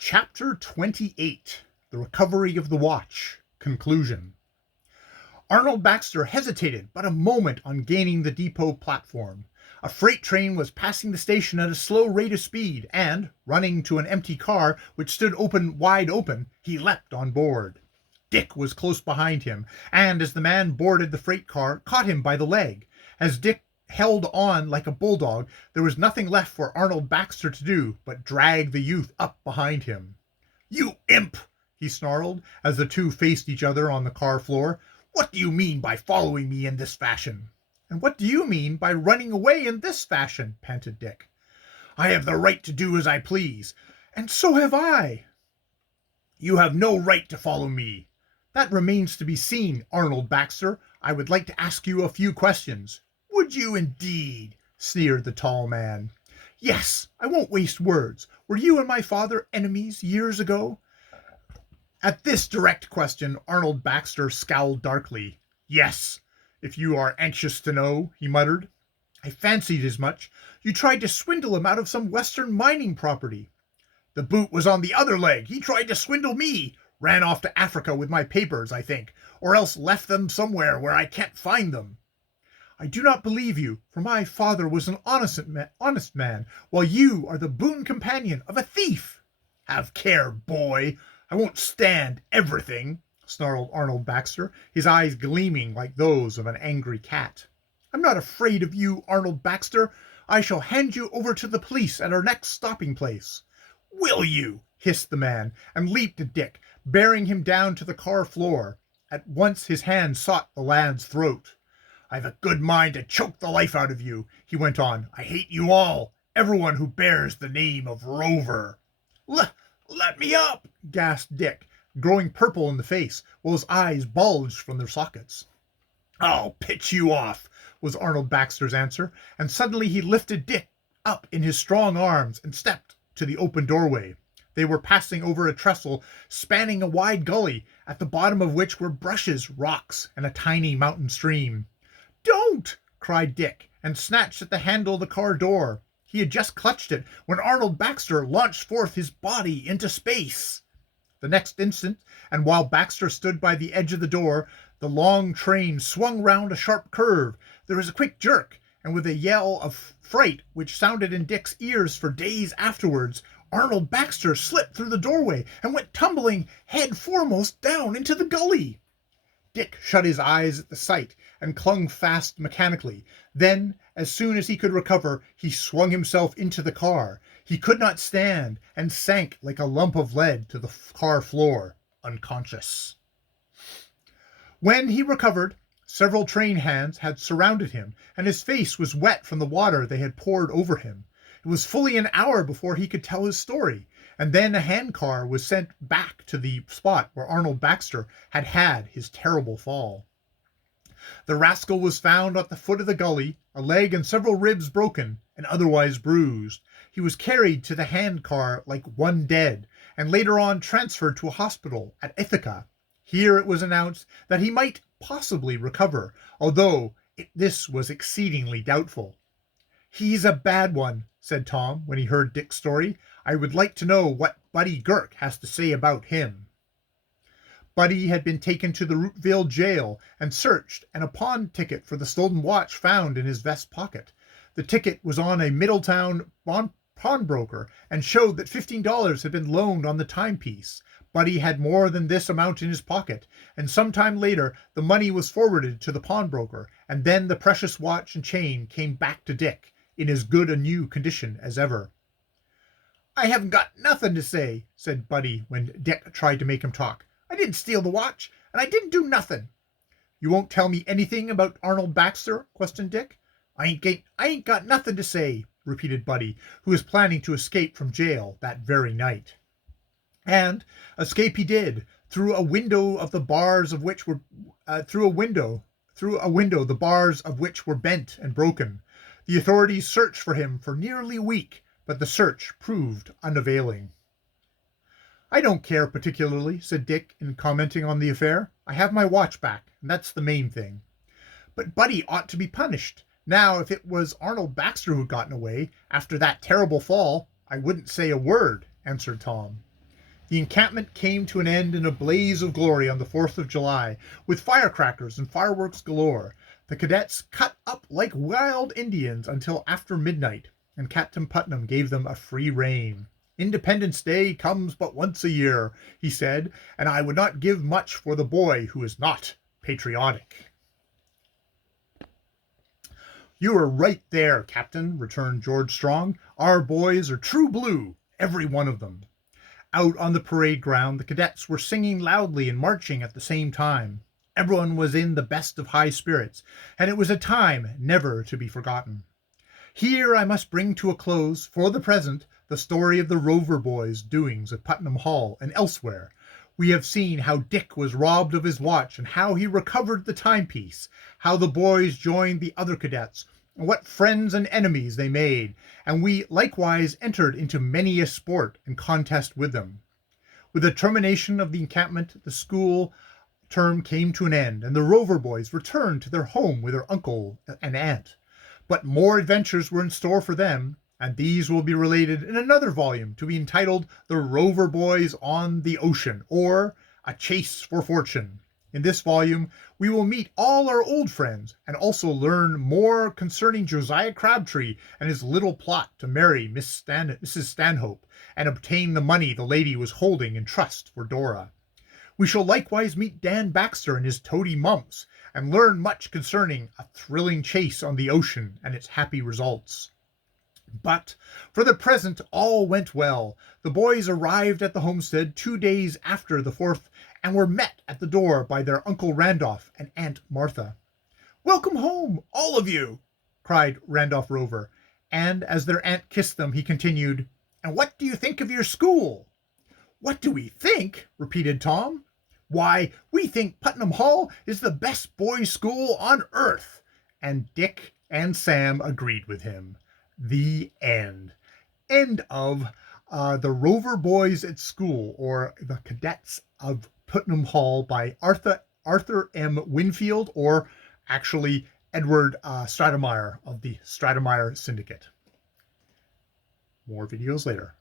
Chapter 28, The Recovery of the Watch, Conclusion. Arnold Baxter hesitated but a moment on gaining the depot platform. A freight train was passing the station at a slow rate of speed, and, running to an empty car which stood wide open, he leapt on board. Dick was close behind him, and as the man boarded the freight car, caught him by the leg. As Dick held on like a bulldog, there was nothing left for Arnold Baxter to do but drag the youth up behind him. "You imp!" he snarled, as the two faced each other on the car floor. "What do you mean by following me in this fashion?" "And what do you mean by running away in this fashion?" panted Dick. "I have the right to do as I please." "And so have I." "You have no right to follow me." "That remains to be seen, Arnold Baxter. I would like to ask you a few questions." "Would you indeed?" sneered the tall man. "Yes, I won't waste words. Were you and my father enemies years ago?" At this direct question, Arnold Baxter scowled darkly. "Yes, if you are anxious to know," he muttered. "I fancied as much. You tried to swindle him out of some western mining property." "The boot was on the other leg. He tried to swindle me. Ran off to Africa with my papers, I think, or else left them somewhere where I can't find them." "I do not believe you, for my father was an honest man, while you are the boon companion of a thief." "Have care, boy. I won't stand everything," snarled Arnold Baxter, his eyes gleaming like those of an angry cat. "I'm not afraid of you, Arnold Baxter. I shall hand you over to the police at our next stopping place." "Will you?" hissed the man, and leaped at Dick, bearing him down to the car floor. At once his hand sought the lad's throat. "I've a good mind to choke the life out of you," he went on. "I hate you all, everyone who bears the name of Rover." Let me up!" gasped Dick, growing purple in the face, while his eyes bulged from their sockets. "I'll pitch you off," was Arnold Baxter's answer, and suddenly he lifted Dick up in his strong arms and stepped to the open doorway. They were passing over a trestle spanning a wide gully, at the bottom of which were bushes, rocks, and a tiny mountain stream. "Don't!" cried Dick, and snatched at the handle of the car door. He had just clutched it when Arnold Baxter launched forth his body into space. The next instant, and while Baxter stood by the edge of the door, the long train swung round a sharp curve. There was a quick jerk, and with a yell of fright which sounded in Dick's ears for days afterwards, Arnold Baxter slipped through the doorway and went tumbling head foremost down into the gully. Dick shut his eyes at the sight and clung fast mechanically. Then, as soon as he could recover, he swung himself into the car. He could not stand, and sank like a lump of lead to the car floor, unconscious. When he recovered, several train hands had surrounded him, and his face was wet from the water they had poured over him. It was fully an hour before he could tell his story, and then a handcar was sent back to the spot where Arnold Baxter had had his terrible fall. The rascal was found at the foot of the gully, a leg and several ribs broken, and otherwise bruised. He was carried to the handcar like one dead, and later on transferred to a hospital at Ithaca. Here it was announced that he might possibly recover, although this was exceedingly doubtful. "He's a bad one," said Tom when he heard Dick's story. "I would like to know what Buddy Girk has to say about him." Buddy had been taken to the Rcvry jail and searched, and a pawn ticket for the stolen watch found in his vest pocket. The ticket was on a Middletown pawnbroker and showed that $15 had been loaned on the timepiece. Buddy had more than this amount in his pocket, and some time later the money was forwarded to the pawnbroker, and then the precious watch and chain came back to Dick in as good a new condition as ever. "I haven't got nothing to say," said Buddy when Dick tried to make him talk. "I didn't steal the watch, and I didn't do nothing." "You won't tell me anything about Arnold Baxter?" questioned Dick. I ain't got nothing to say," repeated Buddy, who was planning to escape from jail that very night. And escape he did, through a window the bars of which were bent and broken. The authorities searched for him for nearly a week, but the search proved unavailing. "I don't care particularly," said Dick, in commenting on the affair. "I have my watch back, and that's the main thing." "But Buddy ought to be punished. Now, if it was Arnold Baxter who'd gotten away, after that terrible fall, I wouldn't say a word," answered Tom. The encampment came to an end in a blaze of glory on the 4th of July, with firecrackers and fireworks galore. The cadets cut up like wild Indians until after midnight, and Captain Putnam gave them a free rein. Independence Day comes but once a year, he said, and I would not give much for the boy who is not patriotic. You are right there, Captain, returned George Strong. Our boys are true blue, every one of them. Out on the parade ground, the cadets were singing loudly and marching at the same time. Everyone was in the best of high spirits, and it was a time never to be forgotten. Here I must bring to a close, for the present, the story of the Rover boys' doings at Putnam Hall and elsewhere. We have seen how Dick was robbed of his watch and how he recovered the timepiece, how the boys joined the other cadets, and what friends and enemies they made, and we likewise entered into many a sport and contest with them. With the termination of the encampment, the school term came to an end, and the Rover boys returned to their home with their uncle and aunt. But more adventures were in store for them, and these will be related in another volume to be entitled The Rover Boys on the Ocean, or A Chase for Fortune. In this volume, we will meet all our old friends and also learn more concerning Josiah Crabtree and his little plot to marry Mrs. Stanhope and obtain the money the lady was holding in trust for Dora. We shall likewise meet Dan Baxter and his toady Mumps and learn much concerning a thrilling chase on the ocean and its happy results. But for the present all went well. The boys arrived at the homestead 2 days after the 4th and were met at the door by their Uncle Randolph and Aunt Martha. "Welcome home, all of you!" cried Randolph Rover, and as their aunt kissed them, he continued, "And what do you think of your school?" "What do we think?" repeated Tom. "Why, we think Putnam Hall is the best boys' school on earth." And Dick and Sam agreed with him. The end. End of The Rover Boys at School, or The Cadets of Putnam Hall by Arthur M. Winfield, or actually Edward Stratemeyer of the Stratemeyer Syndicate. More videos later.